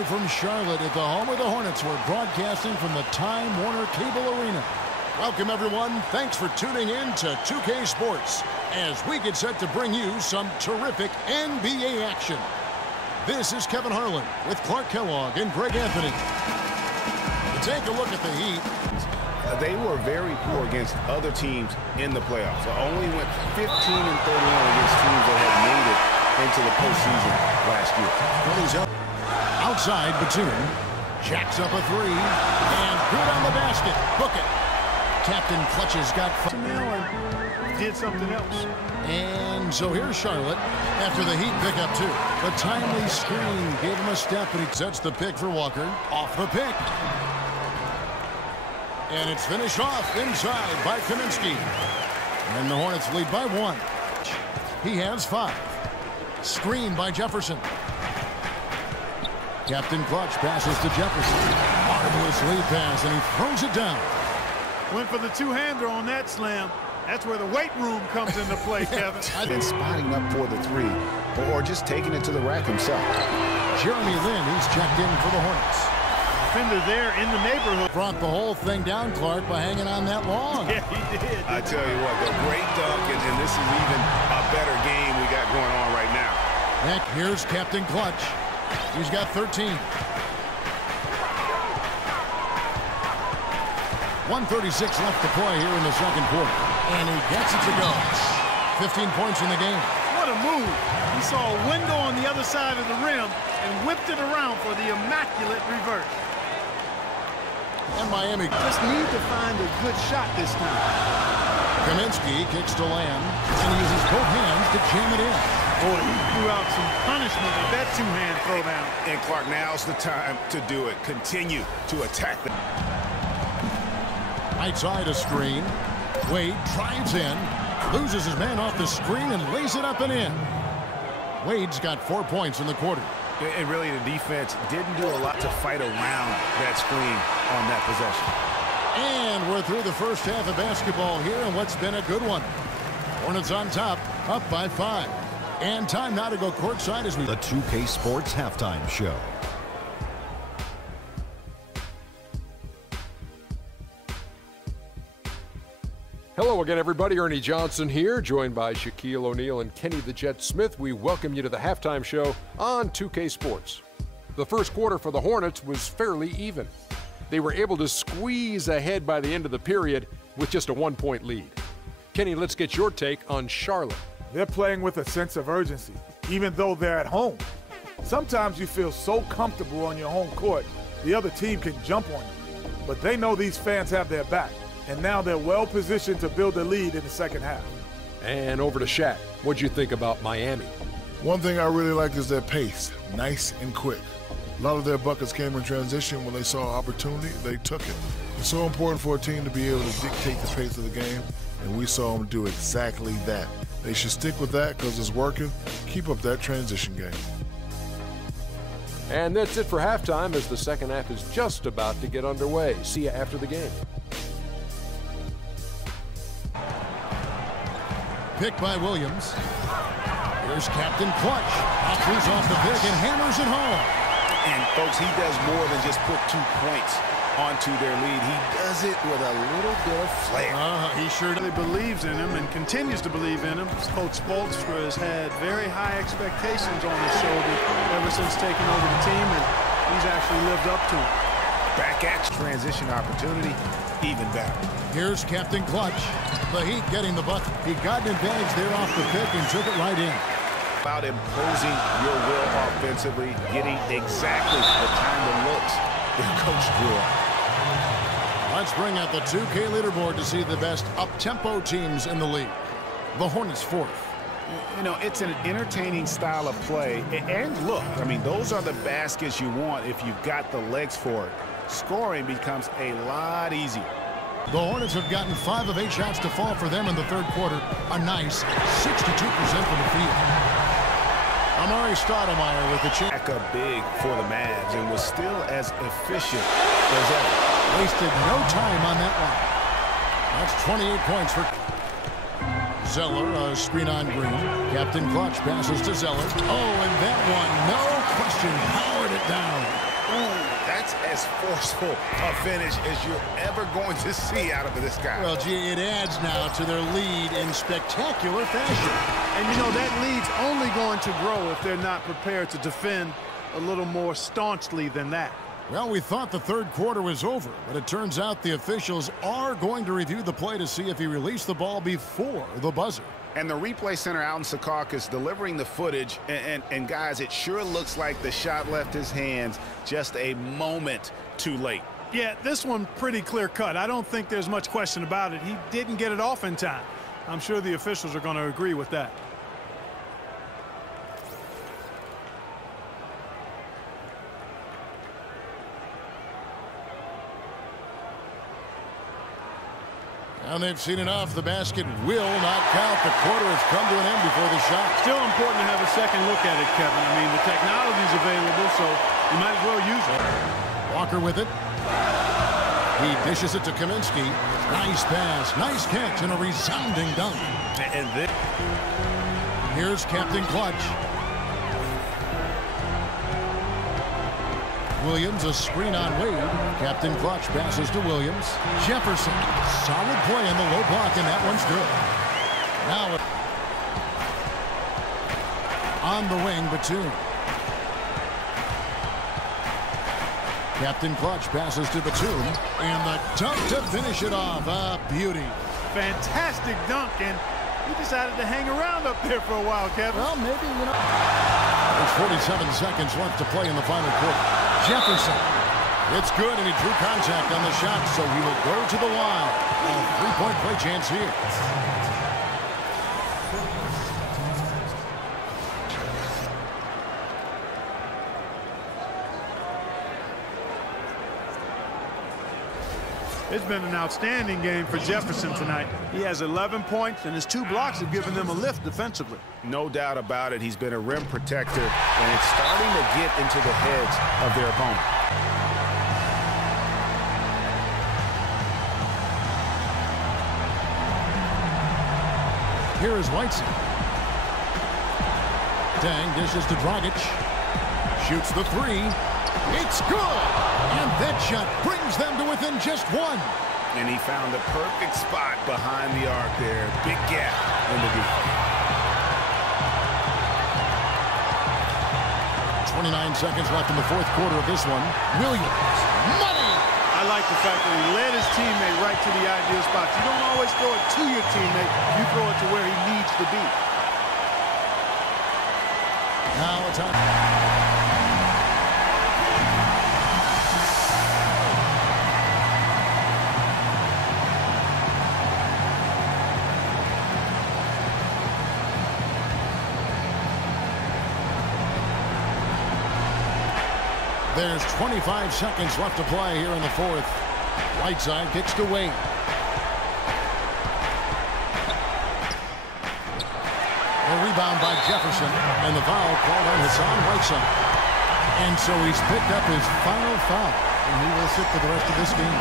Live from Charlotte at the home of the Hornets. We're broadcasting from the Time Warner Cable Arena. Welcome, everyone. Thanks for tuning in to 2K Sports as we get set to bring you some terrific NBA action. This is Kevin Harlan with Clark Kellogg and Greg Anthony. Take a look at the Heat. They were very poor against other teams in the playoffs. They only went 15-31 against teams that had made it into the postseason last year. He's up outside. Batum jacks up a three and good on the basket. Book it. Captain Clutch has got and did something else. And so here's Charlotte after the Heat pick up two. The timely screen gave him a step, and he sets the pick for Walker. Off the pick. And it's finished off inside by Kaminsky. And the Hornets lead by one. He has 5. Screen by Jefferson. Captain Clutch passes to Jefferson. Marvelous lead pass, and he throws it down. Went for the two-hander on that slam. That's where the weight room comes into play, Kevin. And spotting up for the three, or just taking it to the rack himself. Jeremy Lin, he's checked in for the Hornets. Defender there in the neighborhood. Brought the whole thing down, Clark, by hanging on that long. Yeah, he did. I tell you what, the great dunk, and this is even a better game we got going on right now. Heck, here's Captain Clutch. He's got 13. 1:36 left to play here in the second quarter. And he gets it to go. 15 points in the game. What a move. He saw a window on the other side of the rim and whipped it around for the immaculate reverse. And Miami just need to find a good shot this time. Kaminsky kicks to Lamb and uses both hands to jam it in. Boy, he threw out some punishment with that two-hand throwdown. And Clark, now's the time to do it. Continue to attack them. Right side a screen. Wade drives in, loses his man off the screen and lays it up and in. Wade's got 4 points in the quarter. And really, the defense didn't do a lot to fight around that screen on that possession. And we're through the first half of basketball here in what's been a good one. Hornets on top, up by 5. And time now to go courtside as we... The 2K Sports Halftime Show. Hello again, everybody. Ernie Johnson here, joined by Shaquille O'Neal and Kenny the Jet Smith. We welcome you to the halftime show on 2K Sports. The first quarter for the Hornets was fairly even. They were able to squeeze ahead by the end of the period with just a 1-point lead. Kenny, let's get your take on Charlotte. They're playing with a sense of urgency, even though they're at home. Sometimes you feel so comfortable on your home court, the other team can jump on you. But they know these fans have their back. And now they're well positioned to build a lead in the second half. And over to Shaq. What'd you think about Miami? One thing I really like is their pace, nice and quick. A lot of their buckets came in transition. When they saw opportunity, they took it. It's so important for a team to be able to dictate the pace of the game, and we saw them do exactly that. They should stick with that because it's working. Keep up that transition game. And that's it for halftime as the second half is just about to get underway. See you after the game. Pick by Williams. Here's Captain Clutch. Offers off the pick and hammers it home. And, folks, he does more than just put 2 points onto their lead. He does it with a little bit of flair. He sure really believes in him and continues to believe in him. Coach Spoelstra has had very high expectations on his shoulder ever since taking over the team, and he's actually lived up to it. Back at transition opportunity, even better. Here's Captain Clutch. The Heat getting the bucket. He got an advantage there off the pick and took it right in. About imposing your will offensively, getting exactly the kind of looks that Coach drew up. Let's bring out the 2K leaderboard to see the best up-tempo teams in the league. The Hornets 4th. You know, it's an entertaining style of play. And look, I mean, those are the baskets you want if you've got the legs for it. Scoring becomes a lot easier. The Hornets have gotten 5 of 8 shots to fall for them in the third quarter. A nice 62% from the field. Amari Stoudemire with the chance. Back up big for the Mavs and was still as efficient as ever. Wasted no time on that one. That's 28 points for Zeller. A screen on Green. Captain Clutch passes to Zeller. Oh, and that one, no question, powered it down. That's as forceful a finish as you're ever going to see out of this guy. Well, gee, it adds now to their lead in spectacular fashion. And, you know, that lead's only going to grow if they're not prepared to defend a little more staunchly than that. Well, we thought the third quarter was over, but it turns out the officials are going to review the play to see if he released the ball before the buzzer. And the replay center out in Secaucus delivering the footage. And guys, it sure looks like the shot left his hands just a moment too late. Yeah, this one pretty clear cut. I don't think there's much question about it. He didn't get it off in time. I'm sure the officials are going to agree with that. And they've seen enough. The basket will not count. The quarter has come to an end before the shot. Still important to have a second look at it, Kevin. I mean, the technology's available, so you might as well use it. Walker with it. He dishes it to Kaminsky. Nice pass, nice catch, and a resounding dunk. And this. Here's Captain Clutch. Williams, a screen on Wade. Captain Clutch passes to Williams. Jefferson, solid play in the low block, and that one's good. Now on the wing, Batum. Captain Clutch passes to Batum, and the dunk to finish it off. A beauty. Fantastic dunk, and he decided to hang around up there for a while, Kevin. Well, maybe, you know. There's 47 seconds left to play in the final quarter. Jefferson. It's good, and he drew contact on the shot, so he will go to the line. A three-point play chance here. It's been an outstanding game for Jefferson tonight. He has 11 points, and his 2 blocks have given them a lift defensively. No doubt about it. He's been a rim protector, and it's starting to get into the heads of their opponent. Here is Whiteside. Dang dishes to Dragic. Shoots the three. It's good! And that shot brings them to within just one. And he found the perfect spot behind the arc there. Big gap in the defense. 29 seconds left in the fourth quarter of this one. Williams. Money! I like the fact that he led his teammate right to the ideal spots. You don't always throw it to your teammate. You throw it to where he needs to be. Now it's on. There's 25 seconds left to play here in the fourth. Whiteside kicks to Wade. A rebound by Jefferson, and the foul called on Hassan Whiteside. And so he's picked up his final foul, and he will sit for the rest of this game.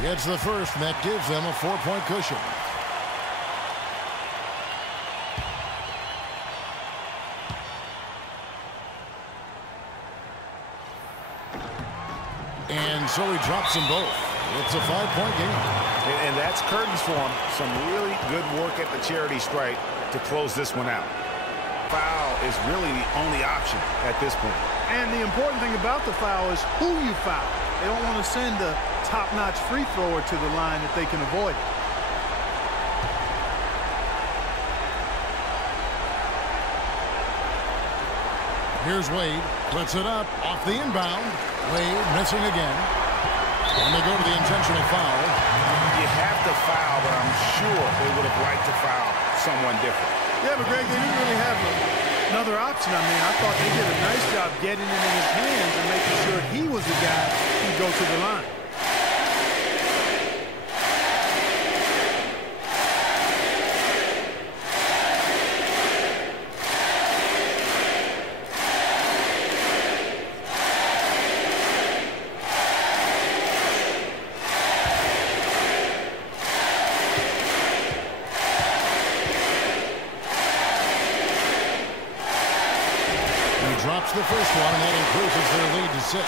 Gets the first, and that gives them a 4-point cushion. And so he drops them both. It's a 5-point game. And that's curtains for him. Some really good work at the charity stripe to close this one out. Foul is really the only option at this point. And the important thing about the foul is who you foul. They don't want to send a top-notch free thrower to the line if they can avoid it. Here's Wade. Puts it up off the inbound. Wade missing again. And they go to the intentional foul. You have to foul, but I'm sure they would have liked to foul someone different. Yeah, but Greg, they didn't really have another option. I mean, I thought they did a nice job getting it in his hands and making sure he was the guy who go to the line. 6.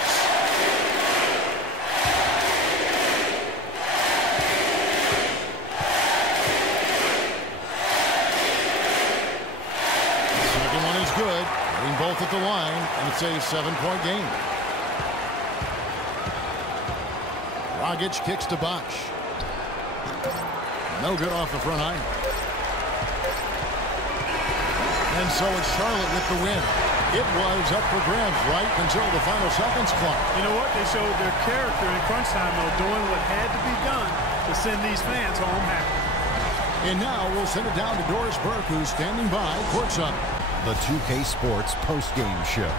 Second one is good. Hitting both at the line, and it's a 7-point game. Dragic kicks to Bosch. No good off the front iron. And so it's Charlotte with the win. It was up for grabs right until the final seconds clock. You know what? They showed their character in crunch time, though, doing what had to be done to send these fans home happy. And now we'll send it down to Doris Burke, who's standing by courtside. The 2K Sports postgame show.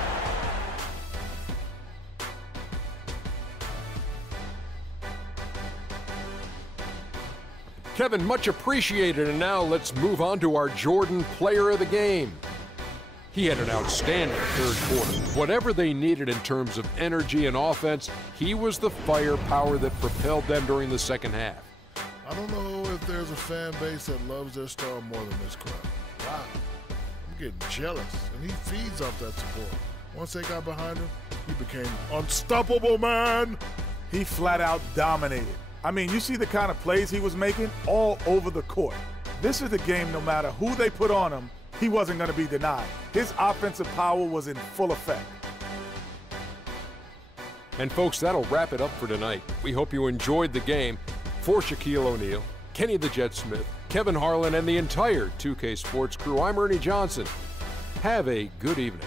Kevin, much appreciated, and now let's move on to our Jordan Player of the Game. He had an outstanding third quarter. Whatever they needed in terms of energy and offense, he was the firepower that propelled them during the second half. I don't know if there's a fan base that loves their star more than this crowd. Wow. I'm getting jealous, and he feeds off that support. Once they got behind him, he became unstoppable, man. He flat out dominated. I mean, you see the kind of plays he was making all over the court. This is the game, no matter who they put on him, he wasn't going to be denied. His offensive power was in full effect. And folks, that'll wrap it up for tonight. We hope you enjoyed the game. For Shaquille O'Neal, Kenny the Jet Smith, Kevin Harlan, and the entire 2K Sports crew, I'm Ernie Johnson. Have a good evening.